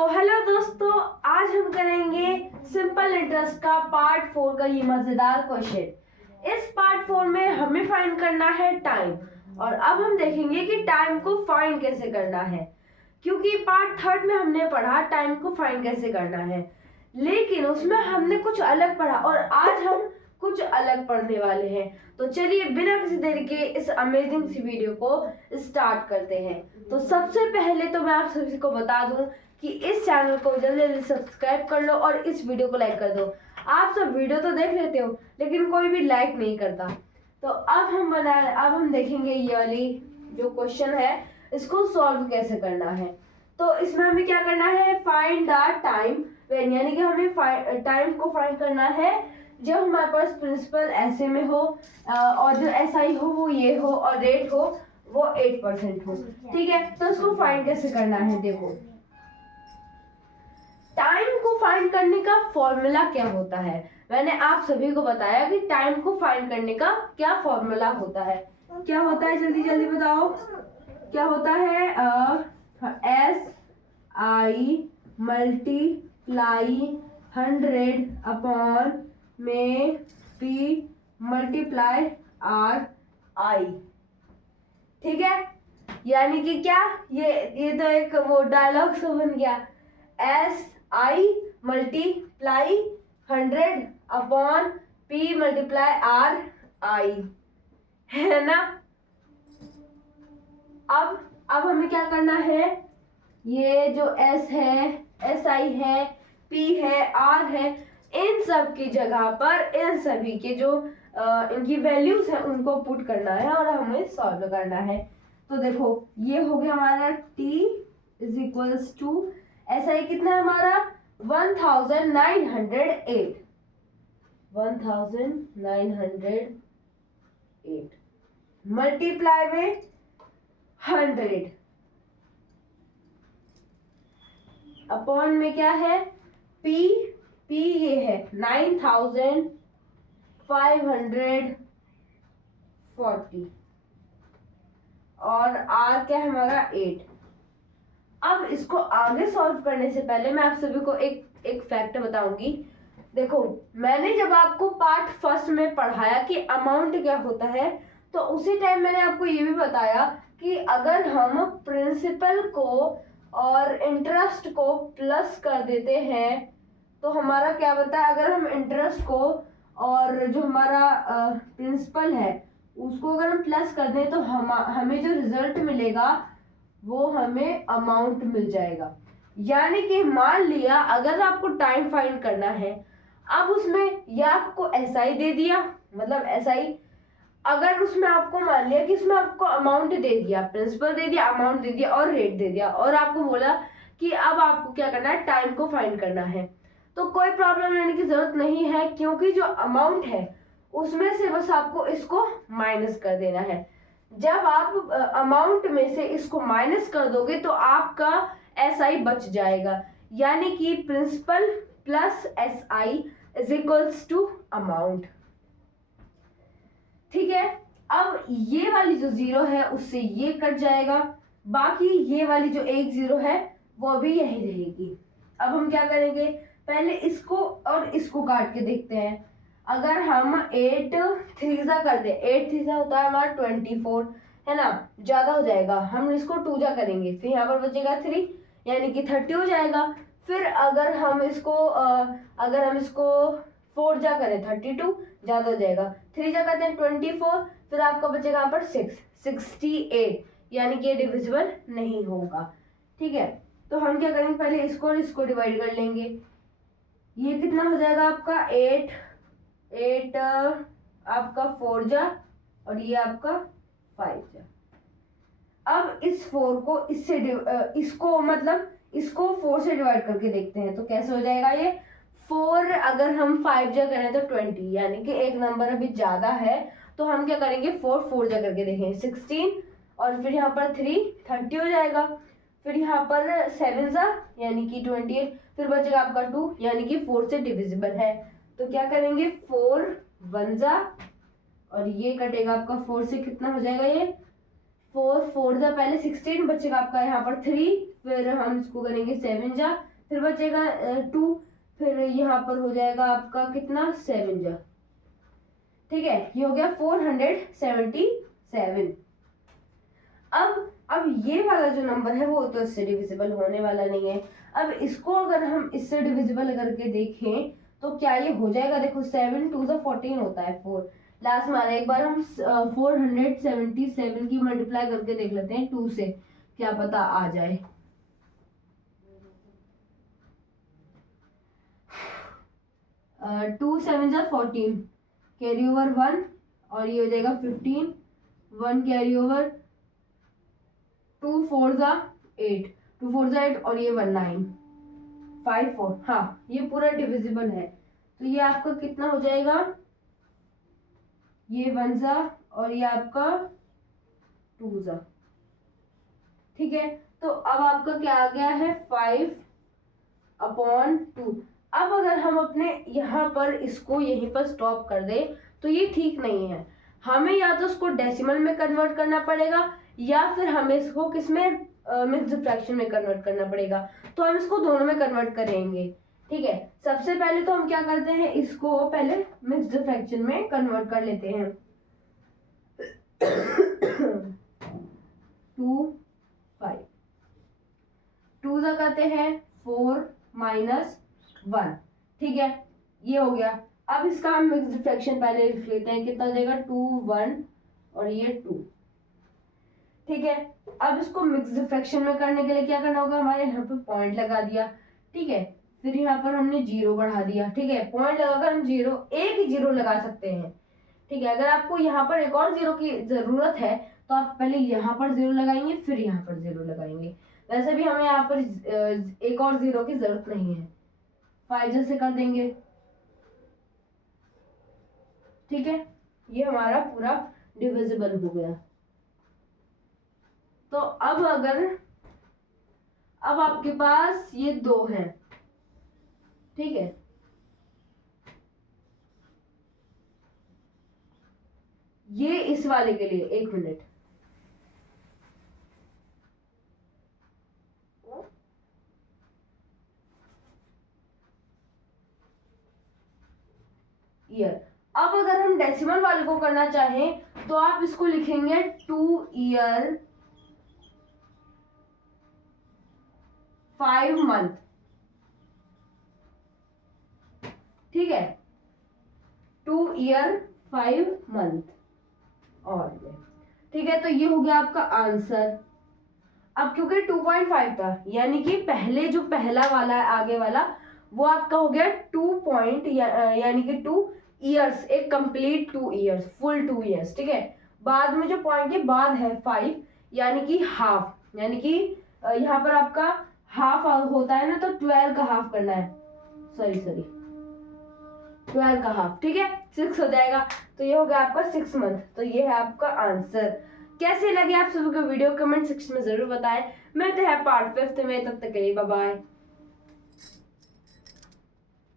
तो हेलो दोस्तों, आज हम करेंगे सिंपल इंटरेस्ट का पार्ट 4 का ये मजेदार क्वेश्चन। इस पार्ट 4 में हमें फाइंड करना है टाइम। और अब हम देखेंगे कि टाइम को फाइंड कैसे करना है, क्योंकि पार्ट 3 में हमने पढ़ा टाइम को फाइंड कैसे करना है, लेकिन उसमें हमने कुछ अलग पढ़ा और आज हम कुछ अलग पढ़ने वाले हैं। तो चलिए बिना किसी देरी के इस अमेजिंग सी वीडियो को स्टार्ट करते हैं। तो सबसे पहले तो मैं आप सभी को बता दूं कि इस चैनल को जल्दी जल्दी सब्सक्राइब कर लो और इस वीडियो को लाइक कर दो। आप सब वीडियो तो देख लेते हो लेकिन कोई भी लाइक नहीं करता। तो अब हम देखेंगे ये वाली जो क्वेश्चन है इसको सॉल्व कैसे करना है। तो इसमें हमें क्या करना है, फाइंड द टाइम व्हेन, यानी कि हमें टाइम को फाइंड करना है जब हमारे पास प्रिंसिपल ऐसे में हो और जो एसआई हो वो ये हो और रेट हो वो 8% हो। ठीक है, तो इसको फाइंड कैसे करना है। देखो, टाइम को फाइंड करने का फॉर्मूला क्या होता है। मैंने आप सभी को बताया कि टाइम को फाइंड करने का क्या फॉर्मूला होता है। क्या होता है, जल्दी जल्दी बताओ क्या होता है। एस आई मल्टीप्लाई 100 अपॉन में पी मल्टीप्लाई आर आई। ठीक है, यानी कि क्या, ये तो एक वो डायलॉग सा बन गया। S I multiply 100 upon P multiply are आई, है ना। अब हमें क्या करना है, ये जो एस है, एस आई है, पी है, आर है, इन सब की जगह पर इन सभी के जो इनकी वैल्यूज है उनको पुट करना है और हमें सॉल्व करना है। तो देखो, ये हो गया हमारा t इज इक्वल्स टू ऐसा ही कितना है हमारा 1908 मल्टीप्लाई में 100 अपॉन में क्या है p ये है 9540 और r क्या है हमारा 8। अब इसको आगे सॉल्व करने से पहले मैं आप सभी को एक फैक्ट बताऊंगी। देखो, मैंने जब आपको पार्ट फर्स्ट में पढ़ाया कि अमाउंट क्या होता है, तो उसी टाइम मैंने आपको ये भी बताया कि अगर हम प्रिंसिपल को और इंटरेस्ट को प्लस कर देते हैं तो हमारा क्या बनता है। अगर हम इंटरेस्ट को और जो हमारा प्रिंसिपल है उसको अगर हम प्लस कर दें तो हमें जो रिजल्ट मिलेगा वो हमें अमाउंट मिल जाएगा। यानी कि मान लिया अगर आपको टाइम फाइंड करना है, अब उसमें या आपको एसआई दे दिया, मतलब एसआई, अगर उसमें आपको मान लिया कि इसमें आपको अमाउंट दे दिया, प्रिंसिपल दे दिया, अमाउंट दे दिया और रेट दे दिया, और आपको बोला कि अब आपको क्या करना है, टाइम को फाइंड करना है, तो कोई प्रॉब्लम लेने की जरूरत नहीं है, क्योंकि जो अमाउंट है उसमें से बस आपको इसको माइनस कर देना है। जब आप अमाउंट में से इसको माइनस कर दोगे तो आपका एसआई बच जाएगा, यानी कि principal plus SI is equals to amount. ठीक है, अब ये वाली जो 0 है उससे ये कट जाएगा, बाकी ये वाली जो एक 0 है वो भी यही रहेगी। अब हम क्या करेंगे, पहले इसको और इसको काट के देखते हैं। अगर हम 8 3 कर दे, 8 3 होता है हमारा 24, है ना, ज्यादा हो जाएगा। हम इसको 2 जा करेंगे, फिर यहाँ पर बचेगा 3 यानी कि 30 हो जाएगा। फिर अगर हम इसको 4 जा करें 32, ज्यादा हो जाएगा। 3 जा करते हैं 24, फिर आपका बचेगा यहाँ पर 68 यानी कि ये डिविजिबल नहीं होगा। ठीक है, तो हम क्या करेंगे, पहले इसको और इसको डिवाइड कर लेंगे। ये कितना हो जाएगा आपका 8 आपका 4 जा और ये आपका 5 जा। अब इस 4 को इसको 4 से डिवाइड करके देखते हैं तो कैसे हो जाएगा। ये 4 अगर हम 5 जा करें तो 20, यानी कि एक नंबर अभी ज्यादा है, तो हम क्या करेंगे 4 जा करके देखेंगे 16, और फिर यहाँ पर 3 30 हो जाएगा। फिर यहाँ पर 7 जा यानी कि 28, फिर बचेगा आपका 2 यानी कि 4 से डिविजिबल है। तो क्या करेंगे 4 1 जा और ये कटेगा आपका 4 से, कितना हो जाएगा ये 4 4 जा पहले 16 बचेगा आपका यहाँ पर 3, फिर हम इसको करेंगे 7 जा फिर बचेगा 2, फिर यहाँ पर हो जाएगा आपका कितना 7 जा, ठीक है, ये हो गया 477। अब ये वाला जो नंबर है वो तो इससे डिविजिबल होने वाला नहीं है। अब इसको अगर हम इससे डिविजिबल करके देखें तो क्या ये हो जाएगा, देखो 7 2 14 होता है 4 लास्ट में आ रहा है। एक बार हम 477 की मल्टीप्लाई करके देख लेते हैं 2 से, क्या पता आ जाए। टू 7 जा 14, कैरी ओवर 1 और ये हो जाएगा 15, 1 कैरी ओवर, 2 4 जा 8, 2 4 जा 8 और ये 1 9 5 4, हाँ ये पूरा डिविजिबल है। तो ये आपका कितना हो जाएगा, ये 1 जा और ये आपका 2 जा, ठीक है। तो अब आपका क्या आ गया है 5/2। अब अगर हम अपने यहाँ पर इसको यहीं पर स्टॉप कर दे तो ये ठीक नहीं है, हमें या तो इसको डेसिमल में कन्वर्ट करना पड़ेगा या फिर हमें इसको किसमें मिक्स्ड फ्रैक्शन में कन्वर्ट करना पड़ेगा। तो हम इसको दोनों में कन्वर्ट करेंगे, ठीक है। सबसे पहले तो हम क्या करते हैं, इसको पहले मिक्स्ड फ्रैक्शन में कन्वर्ट कर लेते हैं। 2 5 2 जा करते हैं 4 -1, ठीक है, ये हो गया। अब इसका हम मिक्स्ड फ्रैक्शन पहले लिख लेते हैं, कितना देगा 2 1 और ये 2, ठीक है। अब इसको मिक्स्ड फ्रैक्शन में करने के लिए क्या करना होगा, हमारे यहाँ पे पॉइंट लगा दिया, ठीक है, फिर यहाँ पर हमने 0 बढ़ा दिया, ठीक है। पॉइंट लगाकर हम एक ही 0 लगा सकते हैं, ठीक है। अगर आपको यहाँ पर एक और 0 की जरूरत है तो आप पहले यहाँ पर 0 लगाएंगे फिर यहाँ पर 0 लगाएंगे। वैसे भी हमें यहाँ पर एक और 0 की जरूरत नहीं है, 5 जैसे कर देंगे, ठीक है। ये हमारा पूरा डिविजिबल हो गया। तो अब आपके पास ये 2 है, ठीक है। ये इस वाले के लिए 1 मिनट, ईयर। अब अगर हम डेसिमल वाले को करना चाहें तो आप इसको लिखेंगे 2 ईयर 5 मंथ, ठीक है, 2 ईयर 5 मंथ और ये, ठीक है। तो ये हो गया आपका आंसर। अब क्योंकि 2.5 था यानी कि पहले जो पहला वाला है आगे वाला वो आपका हो गया 2 पॉइंट यानी कि 2 ईयर्स, एक कंप्लीट 2 ईयर्स, फुल 2 ईयर्स, ठीक है। बाद में जो पॉइंट के बाद है 5 यानी कि हाफ, यानी कि यहाँ पर आपका हाफ होता है ना, तो 12 का हाफ करना है, सॉरी 12 का हाफ, ठीक है, 6 हो जाएगा। तो ये हो गया आपका 6 मंथ। तो ये है आपका आंसर। कैसे लगे आप सभी को वीडियो, कमेंट सेक्शन में जरूर बताएं। मिलते हैं पार्ट 5 में, तब तक के लिए बाय बाय।